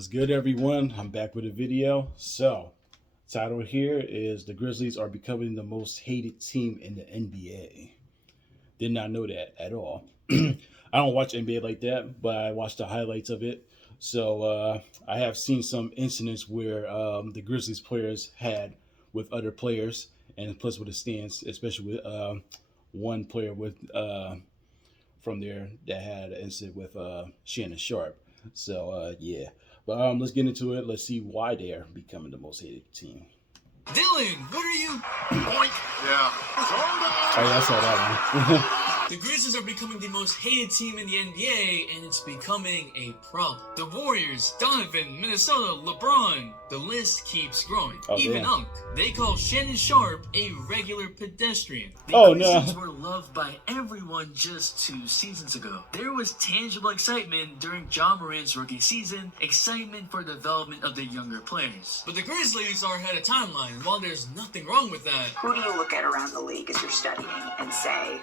What's good, everyone? I'm back with a video. Title here is the Grizzlies are becoming the most hated team in the NBA. Did not know that at all. I don't watch NBA like that, but I watched the highlights of it. I have seen some incidents where the Grizzlies players had with other players, and plus with the stands, especially with one player with from there that had an incident with Shannon Sharp. Yeah. But let's get into it. Let's see why they're becoming the most hated team. Dylan, what are you? Boink. Yeah. Oh, yeah, I saw that one. The Grizzlies are becoming the most hated team in the NBA, and it's becoming a problem. The Warriors, Donovan, Minnesota, LeBron, the list keeps growing. Even damn. they call Shannon Sharp a regular pedestrian. The Grizzlies were loved by everyone just 2 seasons ago. There was tangible excitement during Ja Morant's rookie season, excitement for the development of the younger players. But the Grizzlies are ahead of timeline, and while there's nothing wrong with that, Who do you look at around the league as you're studying and say,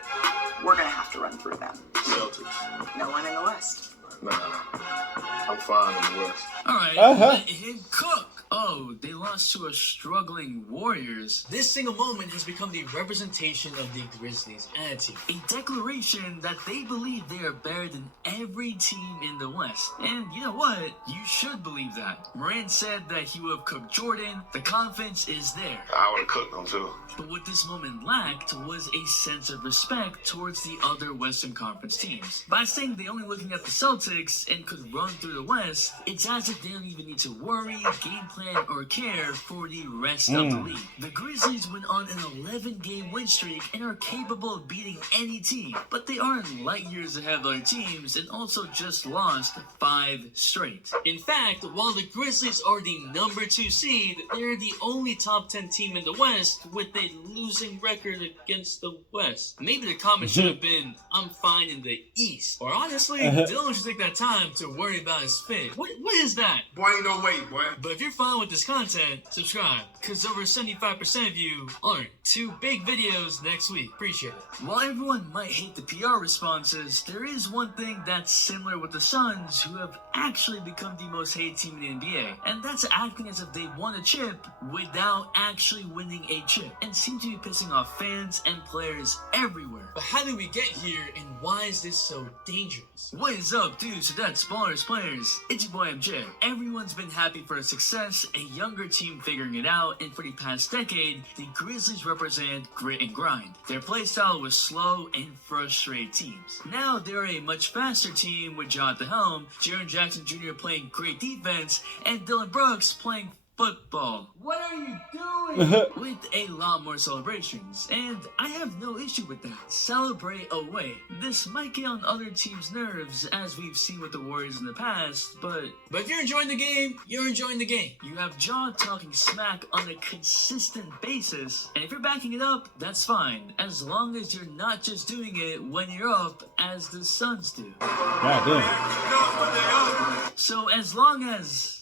we're going to have to run through them? Celtics. No one in the West. Nah. I'm fine in the West. Alright, let him cook. Oh, they lost to a struggling Warriors. this single moment has become the representation of the Grizzlies' attitude. A declaration that they believe they are better than every team in the West. And you know what? You should believe that. Morant said that he would have cooked Jordan. The confidence is there. I would have cooked them too. But what this moment lacked was a sense of respect towards the other Western Conference teams. By saying they only looking at the Celtics and could run through the West, it's as if they don't even need to worry, game plan, or care for the rest of the league. The Grizzlies went on an 11-game win streak and are capable of beating any team, but they aren't light years ahead of other teams and also just lost 5 straight. In fact, while the Grizzlies are the number 2 seed, they're the only top 10 team in the West with a losing record against the West. Maybe the comment should have been, I'm fine in the East. Or honestly, Dylan should take that time to worry about his fit. What is that? Boy, ain't no way, boy. But if you're fine with this content, subscribe, because over 75% of you aren't. 2 big videos next week. Appreciate it. While everyone might hate the PR responses, there is one thing that's similar with the Suns, who have actually become the most hated team in the NBA, and that's acting as if they won a chip without actually winning a chip, and seem to be pissing off fans and players everywhere. But how did we get here, and why is this so dangerous? What is up, dudes? So that's Ballers Players. It's your boy MJ. Everyone's been happy for success, a younger team figuring it out, and for the past decade, the Grizzlies represent grit and grind. Their playstyle was slow and frustrate teams. Now they're a much faster team with Ja at the helm, Jaren Jackson Jr. playing great defense, and Dylan Brooks playing football. What are you doing? With a lot more celebrations, and I have no issue with that. Celebrate away. This might get on other teams' nerves, as we've seen with the Warriors in the past, but if you're enjoying the game, you're enjoying the game. you have Ja talking smack on a consistent basis, and if you're backing it up, that's fine, as long as you're not just doing it when you're up, as the Suns do. God damn. So as long as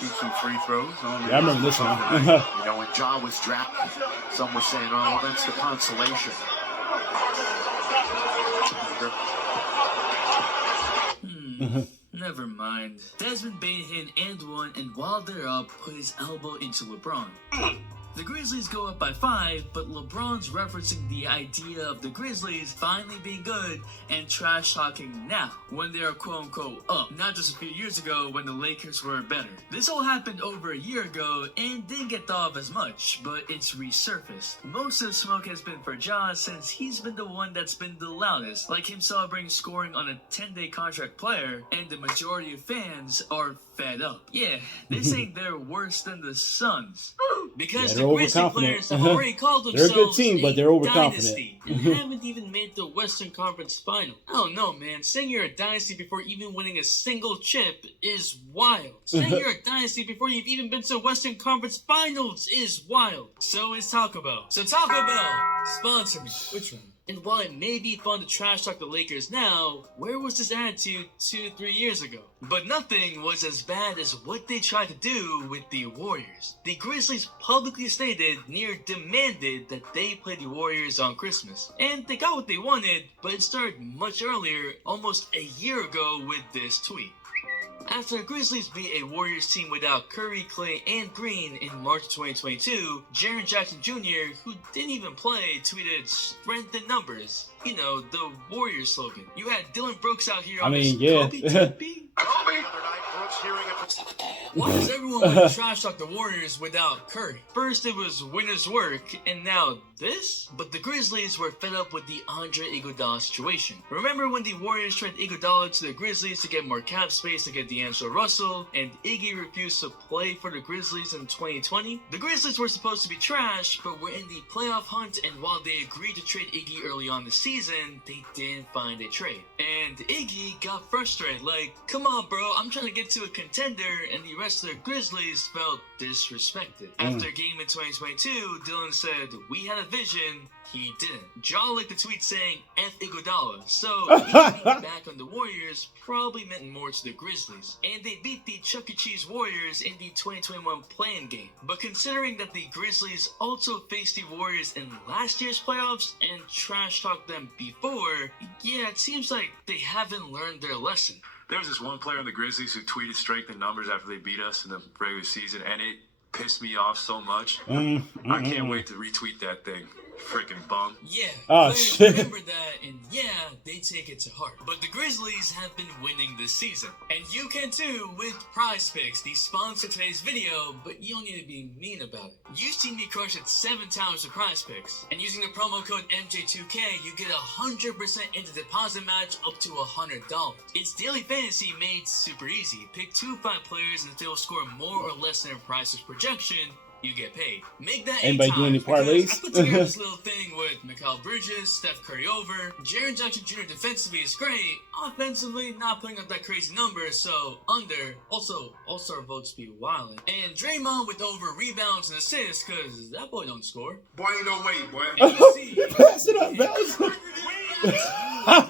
Shoot some free throws. Yeah, I remember this one. You know, when Ja was drafted, some were saying, oh, that's the consolation. Never mind. Desmond Bane hit an and one, and while they're up, put his elbow into LeBron. The Grizzlies go up by 5, but LeBron's referencing the idea of the Grizzlies finally being good and trash talking now, when they are quote unquote up, not just a few years ago when the Lakers were better. This all happened over a year ago and didn't get thought of as much, but it's resurfaced. Most of the smoke has been for Ja since he's been the one that's been the loudest, like him celebrating scoring on a 10-day contract player, and the majority of fans are fed up. Yeah, they're saying they're worse than the Suns. Because Yeah, the Grizzly overconfident. players have already called They're a themselves good team, but they're overconfident. dynasty and haven't even made the Western Conference Final. I don't know, man. Saying you're a dynasty before even winning a single chip is wild. Saying you're a dynasty before you've even been to Western Conference Finals is wild. So is Taco Bell. So Taco Bell, sponsor me. Which one? And while it may be fun to trash talk the Lakers now, where was this attitude 2-3 years ago? But nothing was as bad as what they tried to do with the Warriors. The Grizzlies publicly stated, near demanded, that they play the Warriors on Christmas. And they got what they wanted, but it started much earlier, almost a year ago, with this tweet. After the Grizzlies beat a Warriors team without Curry, Clay, and Green in March 2022, Jaren Jackson Jr., who didn't even play, tweeted "Strength in numbers." You know, the Warriors slogan. You had Dylan Brooks out here on his Kobe TP. Why does everyone want to trash talk the Warriors without Curry? First it was winner's work, and now this? But the Grizzlies were fed up with the Andre Iguodala situation. Remember when the Warriors traded Iguodala to the Grizzlies to get more cap space to get D'Angelo Russell, and Iggy refused to play for the Grizzlies in 2020? The Grizzlies were supposed to be trash, but were in the playoff hunt, and while they agreed to trade Iggy early on the season, they didn't find a trade. And Iggy got frustrated, like, come on bro, I'm trying to get to a contender, and the rest of the Grizzlies felt disrespected. After a game in 2022, Dylan said, we had a vision, he didn't. Ja liked the tweet saying, F Iguodala, so Iggy being back on the Warriors probably meant more to the Grizzlies. And they beat the Chuck E. Cheese Warriors in the 2021 play-in game. But considering that the Grizzlies also faced the Warriors in last year's playoffs and trash-talked them before, yeah, it seems like they haven't learned their lesson. There was this one player on the Grizzlies who tweeted strength in numbers after they beat us in the regular season, and it pissed me off so much. I can't wait to retweet that thing. Freaking bum. Yeah, oh, players shit. remember that, and yeah, they take it to heart. But the Grizzlies have been winning this season. And you can too with Prize Picks, the sponsor of today's video, but you don't need to be mean about it. You've seen me crush it 7 times with Prize Picks, and using the promo code MJ2K, you get 100% into deposit match up to $100. It's daily fantasy made super easy. Pick 2 5 players, and if they'll score more or less than a Prize Picks projection, you get paid. Make that 8 Anybody times, doing any parlays? I put together this little thing with Mikal Bridges, Steph Curry over. Jaren Jackson Jr. defensively is great. Offensively, not putting up that crazy number, so under. Also, all-star votes be wildin'. And Draymond with over rebounds and assists, cause that boy don't score. Boy, ain't no way, boy. And you see, Pass it up,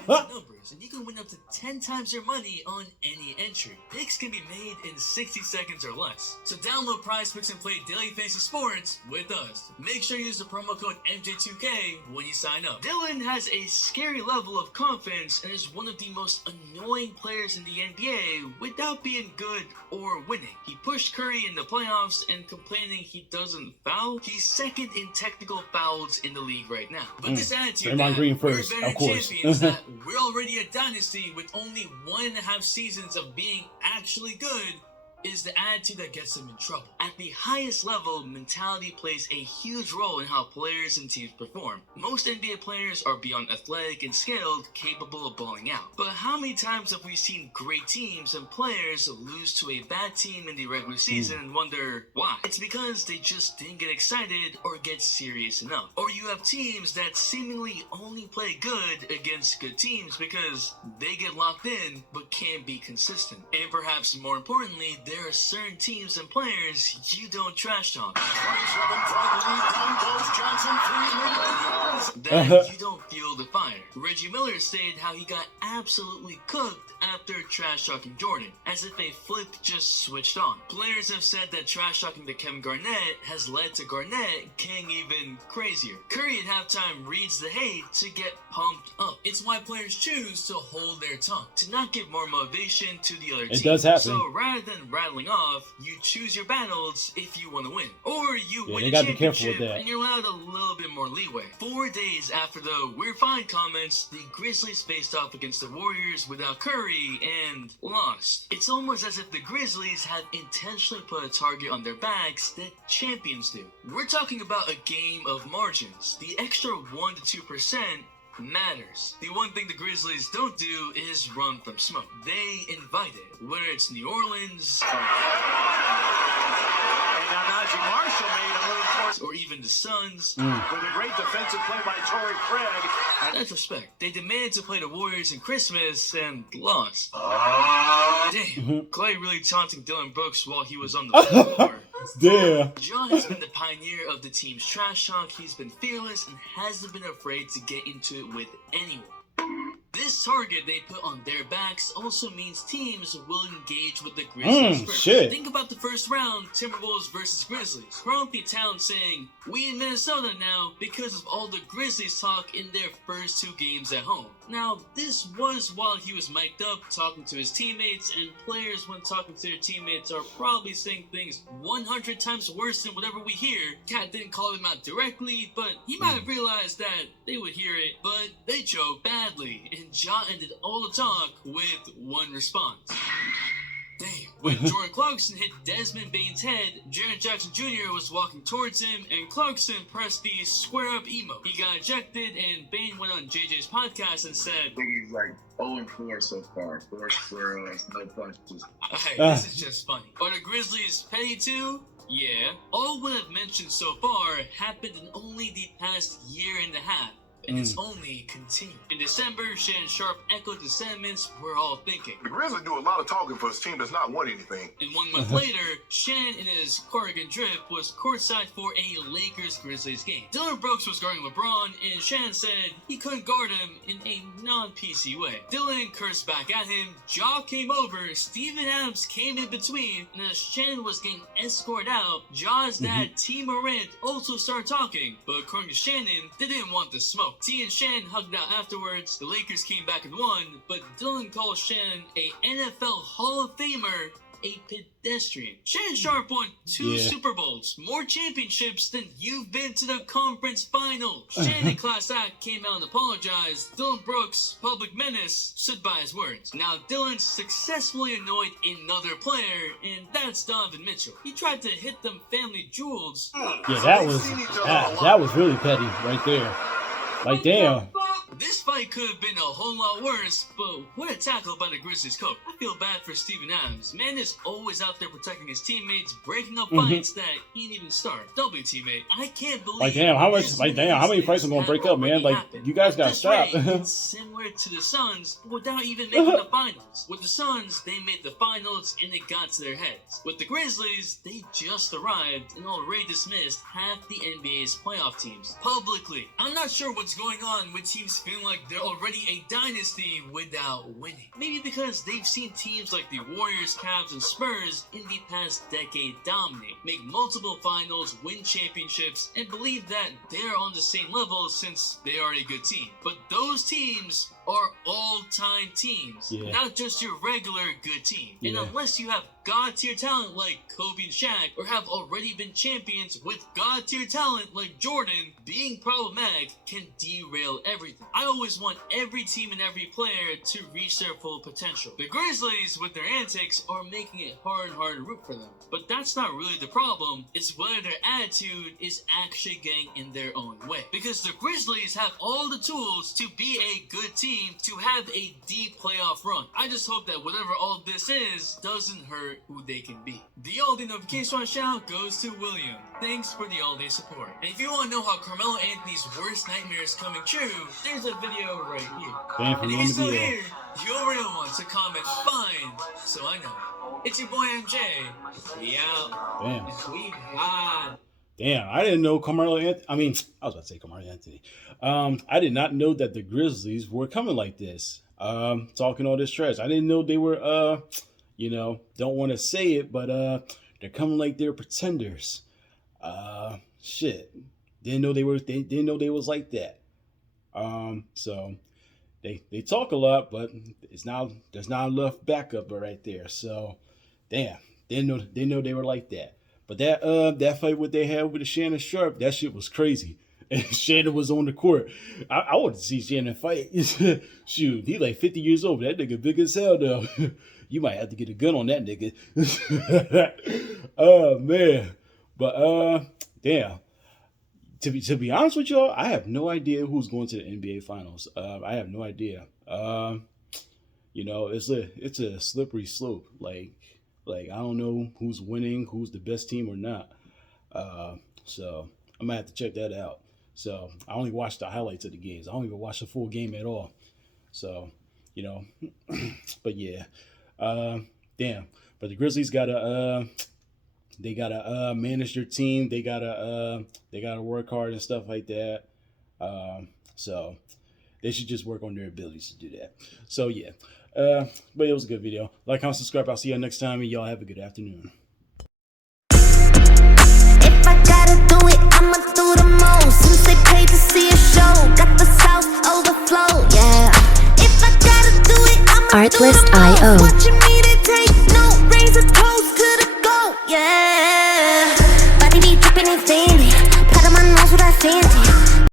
numbers, and you can win up to 10 times your money on any entry. Picks can be made in 60 seconds or less. So download Prize Picks and play daily fantasy sports with us. Make sure you use the promo code MJ2K when you sign up. Dylan has a scary level of confidence and is one of the most annoying players in the NBA without being good or winning. He pushed Curry in the playoffs, and complaining he doesn't foul, he's second in technical fouls in the league right now. But this attitude Draymond that Green we're first, veteran of course. champions, that we're already a dynasty with only 1.5 seasons of being actually good, is the attitude that gets them in trouble. At the highest level, mentality plays a huge role in how players and teams perform. Most NBA players are beyond athletic and skilled, capable of balling out. But how many times have we seen great teams and players lose to a bad team in the regular season and wonder why? It's because they just didn't get excited or get serious enough. Or you have teams that seemingly only play good against good teams because they get locked in but can't be consistent. And perhaps more importantly, there are certain teams and players you don't trash talk. That you don't feel the fire. Reggie Miller stated how he got absolutely cooked after trash talking Jordan, as if a flip just switched on. Players have said that trash talking to Kevin Garnett has led to Garnett getting even crazier. Curry at halftime reads the hate to get pumped up. It's why players choose to hold their tongue, to not give more motivation to the other team. It does happen. So rather than rattling off, you choose your battles if you want to win. Or you win they a gotta be careful championship with that. and you're allowed a little bit more leeway. 4 days after the "we're fine" comments, the Grizzlies faced off against the Warriors without Curry and lost. It's almost as if the Grizzlies had intentionally put a target on their backs that champions do. We're talking about a game of margins. The extra 1 to 2% matters. The one thing the Grizzlies don't do is run from smoke. They invite it, whether it's New Orleans, or even the Suns, With a great defensive play by Torrey Craig. That's respect. They demanded to play the Warriors in Christmas and lost. Damn, Clay really taunting Dylan Brooks while he was on the floor. Damn. John has been the pioneer of the team's trash talk. He's been fearless and hasn't been afraid to get into it with anyone. This target they put on their backs also means teams will engage with the Grizzlies first. Shit. Think about the first round, Timberwolves versus Grizzlies. Grumpy Town saying, "We in Minnesota now," because of all the Grizzlies talk in their first 2 games at home. Now, this was while he was mic'd up talking to his teammates, and players when talking to their teammates are probably saying things 100 times worse than whatever we hear. Cat didn't call him out directly, but he might have realized that they would hear it, but they choked badly, and Ja ended all the talk with one response. Damn. When Jordan Clarkson hit Desmond Bane's head, Jaren Jackson Jr. was walking towards him, and Clarkson pressed the square up emo. He got ejected, and Bane went on JJ's podcast and said, I think he's like 0-4 so far. 4 squares, no punches. Hey, this is just funny. Are the Grizzlies petty too? Yeah. All we have mentioned so far happened in only the past year and a half. And it's only continued. In December, Shannon Sharp echoed the sentiments we're all thinking. The Grizzlies do a lot of talking for a team that's not won anything. And 1 month later, Shannon in his cardigan drip was courtside for a Lakers-Grizzlies game. Dylan Brooks was guarding LeBron, and Shannon said he couldn't guard him in a non-PC way. Dylan cursed back at him, Ja came over, Steven Adams came in between, and as Shannon was getting escorted out, Ja's dad, T. Morant, also started talking. But according to Shannon, they didn't want the smoke. T and Shannon hugged out afterwards, the Lakers came back and won, but Dylan called Shannon a NFL Hall of Famer, a pedestrian. Shannon Sharp won 2 Super Bowls, more championships than you've been to the conference finals. Shannon class act came out and apologized. Dylan Brooks, public menace, stood by his words. Now Dylan successfully annoyed another player, and that's Donovan Mitchell. He tried to hit them family jewels. Yeah, that was really petty right there. Like, damn. This fight could have been a whole lot worse, but what a tackle by the Grizzlies coach. I feel bad for Steven Adams. Man is always out there protecting his teammates, breaking up fights that he didn't even start. W teammate, I can't believe. Like, damn, how many fights are gonna break up, man? Like, you guys gotta stop. It's similar to the Suns, but without even making the finals. With the Suns, they made the finals and it got to their heads. With the Grizzlies, they just arrived and already dismissed half the NBA's playoff teams publicly. I'm not sure what's going on with teams feeling like they're already a dynasty without winning. Maybe because they've seen teams like the Warriors, Cavs, and Spurs in the past decade dominate, make multiple finals, win championships, and believe that they're on the same level since they are a good team. But those teams are all-time teams, not just your regular good team. And unless you have god-tier talent like Kobe and Shaq, or have already been champions with god-tier talent like Jordan, being problematic can derail everything. I always want every team and every player to reach their full potential. The Grizzlies, with their antics, are making it hard and hard to root for them. But that's not really the problem, it's whether their attitude is actually getting in their own way. Because the Grizzlies have all the tools to be a good team, to have a deep playoff run. I just hope that whatever all this is doesn't hurt who they can be. The all-day notification shout goes to William. Thanks for the all-day support. And if you want to know how Carmelo Anthony's worst nightmare is coming true, there's a video right here. And if you're still here, you already want to comment fine, so I know. It's your boy MJ. We out. Damn. We hot. Damn, I didn't know Carmelo Anthony. I was about to say Carmelo Anthony. I did not know that the Grizzlies were coming like this. Talking all this trash. I didn't know they were, don't want to say it, but they're coming like they're pretenders. Shit. Didn't know they was like that. So they talk a lot, but there's not enough backup right there. So, damn, they know they were like that. But that fight what they had with the Shannon Sharp, that shit was crazy. And Shannon was on the court. I want to see Shannon fight. Shoot, he like 50 years old. That nigga big as hell though. You might have to get a gun on that nigga. Oh man. But damn. To be honest with y'all, I have no idea who's going to the NBA Finals. I have no idea. It's a slippery slope. Like I don't know who's winning, who's the best team or not. So I might have to check that out. So I only watched the highlights of the games. I don't even watch the full game at all. So, but yeah, damn. But the Grizzlies gotta manage their team. They gotta work hard and stuff like that. So they should just work on their abilities to do that. So yeah, but it was a good video. Like, comment, subscribe. I'll see y'all next time, and y'all have a good afternoon. If I gotta do it, I'ma do the most. Since they paid to see a show, got the South overflow, yeah. Artlist.io. Watching me to take no, raise a toast to the goat, yeah.